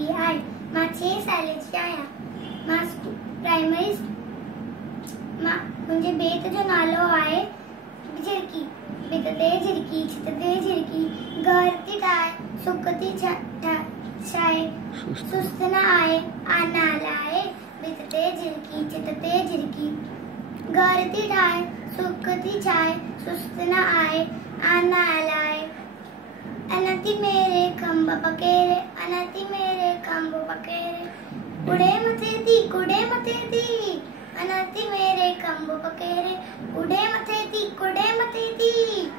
पूर्वी आय. मागचे सालेची आया. प्राइमरी म्हणजे बेत जो नालो आहे झिरकी. बितते झिरकी चितते झिरकी. गरती टाय सुकती छाय. सुस्त न आए आना लाए. बितते झिरकी चितते झिरकी. गरती टाय सुकती छाय. सुस्त न आए आना लाए. अनति मेरे खंभ पकेरे. अनति मेरे खंभ पकेरे. उड़े मथे दी कुड़े मथे दी. अनति मेरे खंभ पकेरे. उड़े मथे दी कुड़े मथे दी.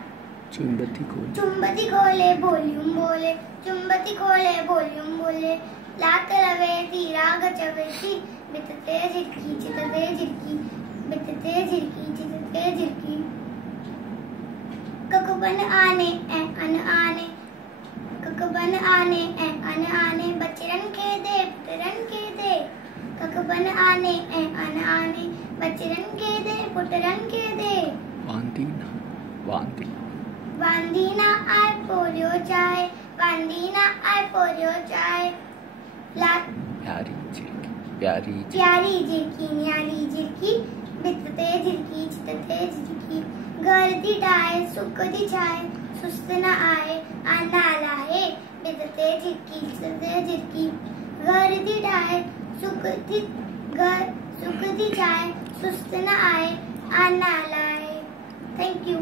चुंबती खोले वॉल्यूम बोले. चुंबती खोले वॉल्यूम बोले. लात रवे दी राग चवेती. बितते झिरकी चितते झिरकी. बितते झिरकी चितते झिरकी. ककबन आने ए अन आने. ककबन आने ए अन आने. बचरन के दे पुटरन के दे. ककबन आने ए अन आने. बचरन के दे पुटरन के दे. वांदीना आय पोलियो चाय. वांदीना आय पोलियो चाय. प्यारी झिरकी न्यारी झिरकी. बितते झिरकी चितते झिरकी. गरती टाय सुकती छाय. सुस्त न आए आना लाए. बितते झिरकी चितते झिरकी. गरती टाय सुकती छाय. सुस्त न आए आना लाए. Thank you.